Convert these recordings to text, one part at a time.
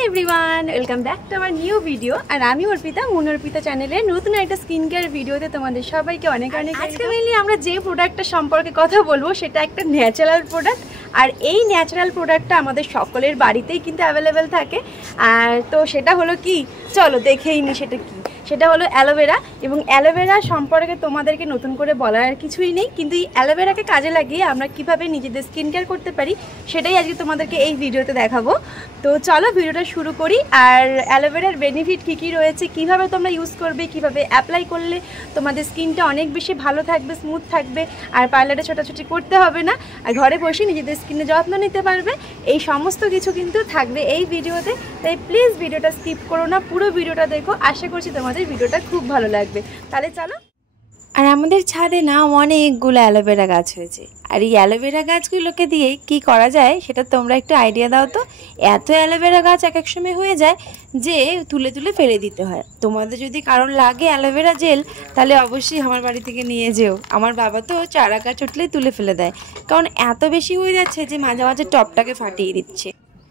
Everyone welcome back to our new video और आमी अर्पिता मन अर्पिता चैनेले नतून एक स्किन केयर भिडियोते तुम्हारे सबाइके अनेक अनेक आजके मेनलि आमरा जे प्रोडक्टटा सम्पर्के कथा बोलबो सेटा एकटा न्याचाराल प्रोडक्ट और এই ন্যাচারাল প্রোডাক্টটা আমাদের সকলের বাড়িতেই কিন্তু অ্যাভেলেবেল থাকে। আর তো সেটা হলো কি, চলো দেখেই নি সেটা কি। সেটা হলো অ্যালোভেরা এবং অ্যালোভেরা সম্পর্কে তোমাদেরকে নতুন করে বলার আর কিছুই নেই, কিন্তু এই অ্যালোভেরাকে কাজে লাগিয়ে আমরা কিভাবে নিজেদের স্কিন কেয়ার করতে পারি সেটাই আজকে তোমাদেরকে এই ভিডিওতে দেখাবো। তো চলো ভিডিওটা শুরু করি। আর অ্যালোভেরার বেনিফিট কী কী রয়েছে, কিভাবে তোমরা ইউজ করবে, কিভাবে অ্যাপ্লাই করলে তোমাদের স্কিনটা অনেক বেশি ভালো থাকবে, স্মুথ থাকবে, আর পার্লারে ছোটাছুটি করতে হবে না, আর ঘরে বসে নিজেদের স্কিনে যত্ন নিতে পারবে, এই সমস্ত কিছু কিন্তু থাকবে এই ভিডিওতে। তাই প্লিজ ভিডিওটা স্কিপ করো না, পুরো ভিডিওটা দেখো। আশা করছি তোমাদের ভিডিওটা খুব ভালো লাগবে। তাহলে চলো। আর আমাদের ছাদে না অনেকগুলো অ্যালোভেরা গাছ হয়েছে, আর এই অ্যালোভেরা গাছগুলোকে দিয়ে কি করা যায় সেটা তোমরা একটু আইডিয়া দাও তো। এত অ্যালোভেরা গাছ এক এক সময় হয়ে যায় যে তুলে তুলে ফেলে দিতে হয়। তোমাদের যদি কারোর লাগে অ্যালোভেরা জেল তাহলে অবশ্যই আমার বাড়ি থেকে নিয়ে যেও। আমার বাবা তো চারা গাছ উঠলেই তুলে ফেলে দেয়, কারণ এত বেশি হয়ে যাচ্ছে যে মাঝে মাঝে টপটাকে ফাটিয়ে দিচ্ছে।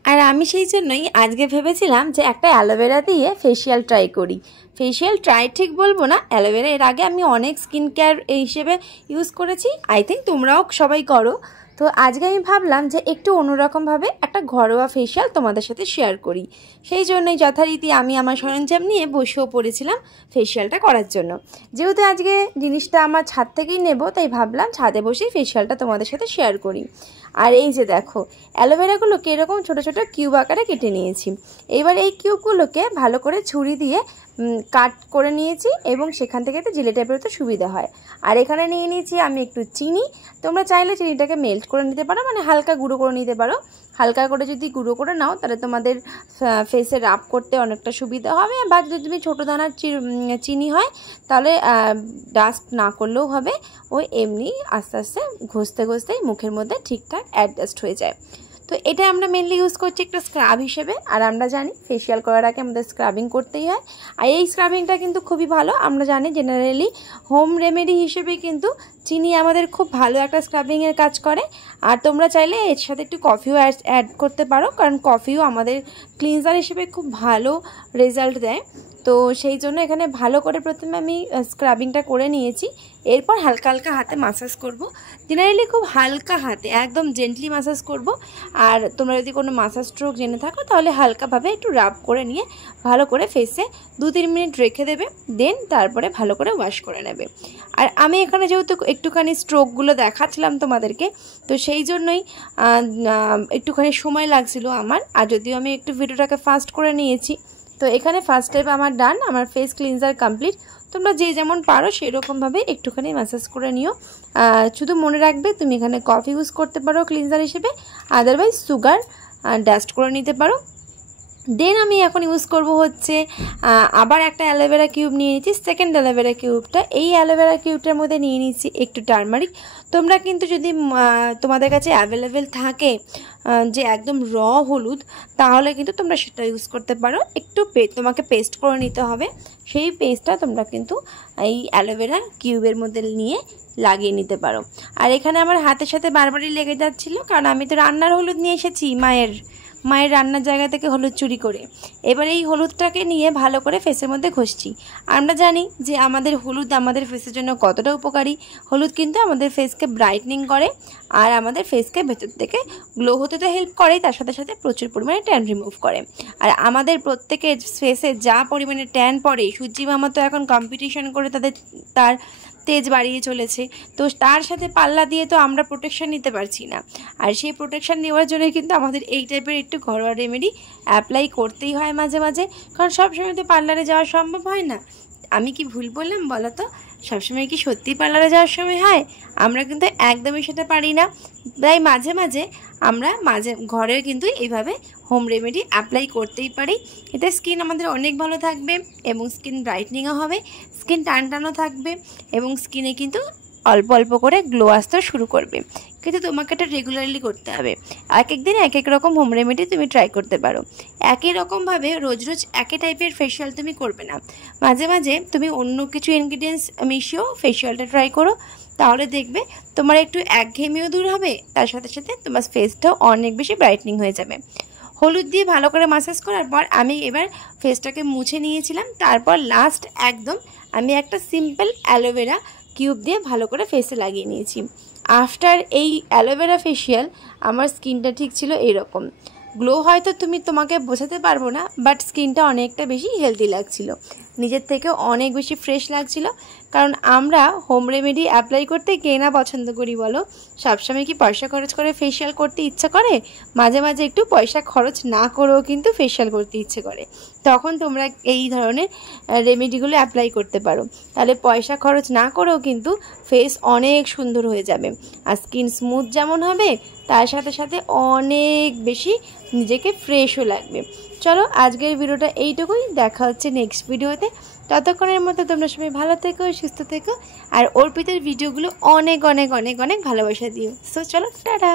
আর আমি সেই জন্যই আজকে ভেবেছিলাম যে একটা অ্যালোভেরা দিয়ে ফেসিয়াল ট্রাই করি। ফেসিয়াল ট্রাই ঠিক বলবো না, অ্যালোভেরা এর আগে আমি অনেক স্কিন কেয়ার এই হিসেবে ইউজ করেছি, আই থিঙ্ক তোমরাও সবাই করো। তো আজকে আমি ভাবলাম যে একটু অন্যরকমভাবে একটা ঘরোয়া ফেসিয়াল তোমাদের সাথে শেয়ার করি। সেই জন্যই যথারীতি আমি আমার সরঞ্জাম নিয়ে বসেও পড়েছিলাম ফেসিয়ালটা করার জন্য। যেহেতু আজকে জিনিসটা আমার ছাদ থেকেই নেব, তাই ভাবলাম ছাদে বসেই ফেসিয়ালটা তোমাদের সাথে শেয়ার করি। আর এই যে দেখো অ্যালোভেরাগুলোকে এরকম ছোটো ছোটো কিউব আকারে কেটে নিয়েছি। এবার এই কিউবগুলোকে ভালো করে ছুরি দিয়ে কাট করে নিয়েছি এবং সেখান থেকে একটা জিলেটে বেরোতে সুবিধা হয়। আর এখানে নিয়ে নিয়েছি আমি একটু চিনি। তোমরা চাইলে চিনিটাকে মেল্ট করে নিতে পারো, মানে হালকা গুঁড়ো করে নিতে পারো। হালকা করে যদি গুঁড়ো করে নাও তাহলে তোমাদের ফেসে রাব করতে অনেকটা সুবিধা হবে, বা যদি তুমি ছোটো দানার চিনি হয় তাহলে ডাস্ট না করলেও হবে, ওই এমনি আস্তে আস্তে ঘষতে ঘষতেই মুখের মধ্যে ঠিকঠাক অ্যাডজাস্ট হয়ে যায়। তো এটা আমরা মেনলি ইউজ করছি একটা স্ক্রাব হিসেবে। আর আমরা জানি ফেসিয়াল করার আগে আমাদের স্ক্রাবিং করতেই হয়, আর এই স্ক্রাবিংটা কিন্তু খুবই ভালো। আমরা জানি জেনারেলি হোম রেমেডি হিসেবে কিন্তু চিনি আমাদের খুব ভালো একটা স্ক্রাবিংয়ের কাজ করে। আর তোমরা চাইলে এর সাথে একটু কফিও অ্যাড করতে পারো, কারণ কফিও আমাদের ক্লিনজার হিসেবে খুব ভালো রেজাল্ট দেয়। তো সেই জন্য এখানে ভালো করে প্রথমে আমি স্ক্রাবিংটা করে নিয়েছি। এরপর হালকা হালকা হাতে মাসাজ করব, জেনারেলি খুব হালকা হাতে একদম জেন্টলি মাসাজ করব। আর তোমরা যদি কোনো মাসাজ স্ট্রোক জেনে থাকো তাহলে হালকাভাবে একটু রাব করে নিয়ে ভালো করে ফেসে 2-3 মিনিট রেখে দেবে, দেন তারপরে ভালো করে ওয়াশ করে নেবে। আর আমি এখানে যেহেতু একটুখানি স্ট্রোকগুলো দেখাচ্ছিলাম তোমাদেরকে, তো সেই জন্যই একটুখানি সময় লাগছিল আমার। আর যদিও আমি একটু ভিডিওটাকে ফাস্ট করে নিয়েছি, তো এখানে ফার্স্ট স্টেপ আমার ডান, আমার ফেস ক্লিনজার কমপ্লিট। তোমরা যে যেমন পারো সেরকমভাবে একটুখানি ম্যাসাজ করে নিও। শুধু মনে রাখবে তুমি এখানে কফি ইউজ করতে পারো ক্লিনজার হিসেবে, আদারওয়াইজ সুগার ডাস্ট করে নিতে পারো। দেন আমি এখন ইউজ করব হচ্ছে আবার একটা অ্যালোভেরা কিউব নিয়ে নিচ্ছি, সেকেন্ড অ্যালোভেরা কিউবটা। এই অ্যালোভেরা কিউবটার মধ্যে নিয়ে নিচ্ছি একটু টারমারিক। তোমরা কিন্তু যদি তোমাদের কাছে অ্যাভেলেবেল থাকে যে একদম র হলুদ, তাহলে কিন্তু তোমরা সেটা ইউজ করতে পারো। একটু তোমাকে পেস্ট করে নিতে হবে, সেই পেস্টটা তোমরা কিন্তু এই অ্যালোভেরা কিউবের মধ্যে নিয়ে লাগিয়ে নিতে পারো। আর এখানে আমার হাতের সাথে বারবারই লেগে যাচ্ছিলো, কারণ আমি তো রান্নার হলুদ নিয়ে এসেছি মায়ের রান্নার জায়গা থেকে হলুদ চুরি করে। এবার এই হলুদটাকে নিয়ে ভালো করে ফেসের মধ্যে ঘষছি। আমরা জানি যে আমাদের হলুদ আমাদের ফেসের জন্য কতটা উপকারী। হলুদ কিন্তু আমাদের ফেসকে ব্রাইটনিং করে আর আমাদের ফেসকে ভেতর থেকে গ্লো হতে তো হেল্প করে, তার সাথে সাথে প্রচুর পরিমাণে ট্যান রিমুভ করে। আর আমাদের প্রত্যেকের ফেসে যা পরিমাণে ট্যান পড়ে, সূর্যি মামা তো এখন কম্পিটিশন করে তার তেজ বাড়িয়ে চলেছে, তো তার সাথে পাল্লা দিয়ে তো আমরা প্রোটেকশান নিতে পারছি না। আর সেই প্রোটেকশান নেওয়ার জন্য কিন্তু আমাদের এই টাইপের একটু ঘরোয়া রেমেডি অ্যাপ্লাই করতেই হয় মাঝে মাঝে, কারণ সবসময় তো পার্লারে যাওয়া সম্ভব হয় না। আমি কি ভুল বললাম বলো তো? সবসময় কি সত্যি পার্লারে যাওয়ার সময় হয়? আমরা কিন্তু একদমই সেটা পারি না। তাই মাঝে মাঝে আমরা ঘরে কিন্তু এইভাবে হোম রেমেডি অ্যাপ্লাই করতেই পারি। এতে স্কিন আমাদের অনেক ভালো থাকবে এবং স্কিন ব্রাইটনিংও হবে, স্কিন টানটানও থাকবে এবং স্কিনে কিন্তু অল্প অল্প করে গ্লো আসতে শুরু করবে। কিন্তু তোমাকে এটা রেগুলারলি করতে হবে। এক এক দিন এক এক রকম হোম রেমেডি তুমি ট্রাই করতে পারো। একই রকমভাবে রোজ রোজ একই টাইপের ফেসিয়াল তুমি করবে না, মাঝে মাঝে তুমি অন্য কিছু ইনগ্রিডিয়েন্টস মিশিয়েও ফেসিয়ালটা ট্রাই করো, তাহলে দেখবে তোমার একটু একঘেয়েমিও দূর হবে, তার সাথে সাথে তোমার ফেসটাও অনেক বেশি ব্রাইটনিং হয়ে যাবে। হলুদ দিয়ে ভালো করে মাসাজ করার পর আমি এবার ফেসটাকে মুছে নিয়েছিলাম। তারপর লাস্ট একদম আমি একটা সিম্পল অ্যালোভেরা কিউব দিয়ে ভালো করে ফেসে লাগিয়ে নিয়েছি। আফটার এই অ্যালোভেরা ফেসিয়াল আমার স্কিনটা ঠিক ছিল এরকম। গ্লো হয়তো তোমাকে বোঝাতে পারবো না, বাট স্কিনটা অনেকটা বেশি হেলদি লাগছিল, নিজের থেকে অনেক বেশি ফ্রেশ লাগছিল। কারণ আমরা হোম রেমেডি অ্যাপ্লাই করতে কে না পছন্দ করি বলো? সবসময় কি পয়সা খরচ করে ফেসিয়াল করতে ইচ্ছা করে? মাঝে মাঝে একটু পয়সা খরচ না করেও কিন্তু ফেসিয়াল করতে ইচ্ছে করে। তখন তোমরা এই ধরনের রেমেডিগুলো অ্যাপ্লাই করতে পারো, তাহলে পয়সা খরচ না করেও কিন্তু ফেস অনেক সুন্দর হয়ে যাবে। আর স্কিন স্মুথ যেমন হবে, তার সাথে সাথে অনেক বেশি নিজেকে ফ্রেশও লাগবে। চলো আজকের ভিডিওটা এইটুকুই, দেখা হচ্ছে নেক্সট ভিডিওতে। ততক্ষণের মতো তোমরা সবাই ভালো থেকো, সুস্থ থেকো, আর অর্পিতার ভিডিওগুলো অনেক অনেক অনেক অনেক ভালোবাসা দিও। সো চলো টাটা।